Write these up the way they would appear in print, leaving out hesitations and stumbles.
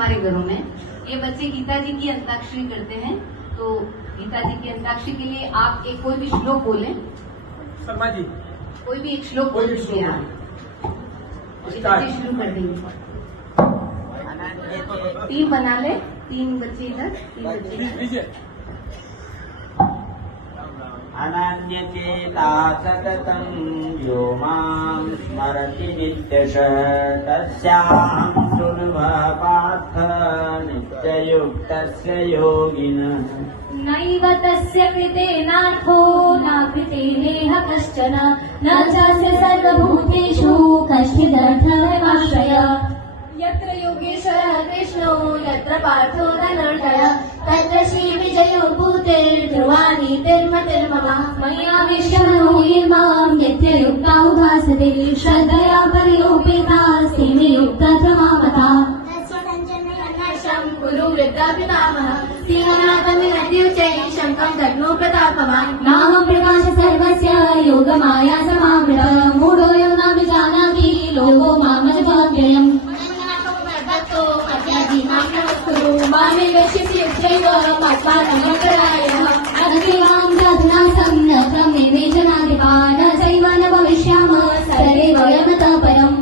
हमारे घरों में। ये बच्चे गीता जी की अंताक्षरी करते हैं, तो गीता जी की अंताक्षरी के लिए आप एक कोई भी श्लोक बोलें। शर्मा जी कोई भी एक श्लोक बोल दीजिए आप। बच्चे शुरू कर देंगे। 3 बना ले, 3 बच्चे इधर, 3 बच्चे इधर। अनन्यचेता सततं यो मां स्मरति नित्यशः तस्याहं शृण्वः पार्थ नित्ययुक्तस्य योगिनः। नैव तस्य कृतेनार्थो न कृतेनेह कश्चन न चास्य सर्वभूतेषु कश्चिदर्थमेवाश्रय। यत्र योगेश्वरः कृष्णो यत्र पार्थो धनञ्जय तत्र श्रीविजयो भूतेर्ध्रुवानीतिर्मतिर्मम। मय्याविश्य मनो ये मां नित्ययुक्ता उपासते श्रद्धया परियोपेतास्ते मे युक्ततमामता। कुरु वृद्धापितामह सिंहनाथमिरद्युच्चै शङ्खं दद्मो प्रतापवान्। नामं प्रकाश सर्वस्य योगमाया समावृतः मूढोऽयं न विजानाति लोको मामजगव्ययम्। मामेव शिष्यैव पापात्मकरायः अग्निवां जाधनासं न क्रमे जनाधिपा न चैव न भविष्यामः सर्वे वयमतः परम्।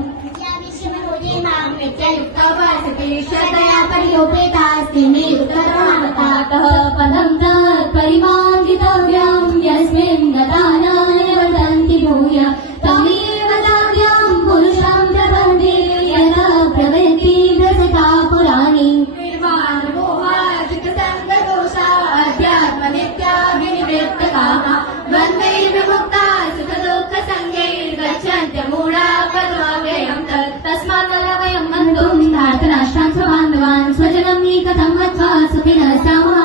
श्रद्धया परियोपेतास्ते मे युक्ततमामतातः पदं तत्परिमार्गितव्यं यस्मिन् गता न निवर्तन्ति भूय तमेव दाव्यं पुरुषं प्रपन्थे यतः प्रवृत्ति भ्रसता पुराणी। निर्वाणमोहाजितसङ्गदोषा अध्यात्मनित्या विनिवृत्तकामा द्वन्द्वैर्विमुक्ता सुखदुःखसङ्गैर्गच्छन्त्यमूढा पद्माव्ययं तत्। तस्मात् वयं बन्धुं धार्तराष्ट्रान् स्वबान्धवान् स्वजनं निकटं मत्वा सुखिनः स्यामः।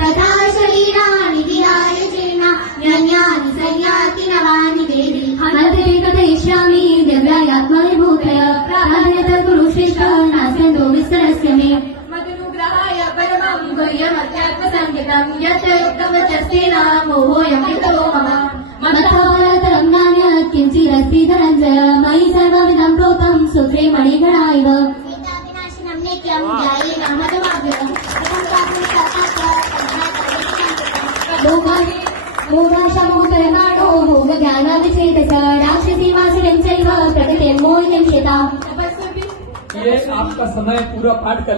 तथा शरीराणि विहाय जीर्णा न्यान्यानि संयाति नवानि देहि। हनते कथयिष्यामि दिव्यात्मविभूतय प्राधान्यतः कुरु श्रेष्ठः नास्यन्तो विस्तरस्य मे। मदनुग्रहाय परमं गुह्यमध्यात्मसंहितं यत् युक्तवचस्तेन मोहोऽयं हितो मम। मत्तरतरं नान्यत् किञ्चिदस्ति धनञ्जय मयि सर्वमिदं प्रोतं सूत्रे मणिगणा इव। सीताविनाशिनं नित्यं ध्यायेन मदमाव्ययम्। मोहशमोतरकाणो मोहज्ञानादिचेतस राक्षसीमासुरं चैव प्रकृतिर्मोहितं शेता। ये आपका समय पूरा पाठ कर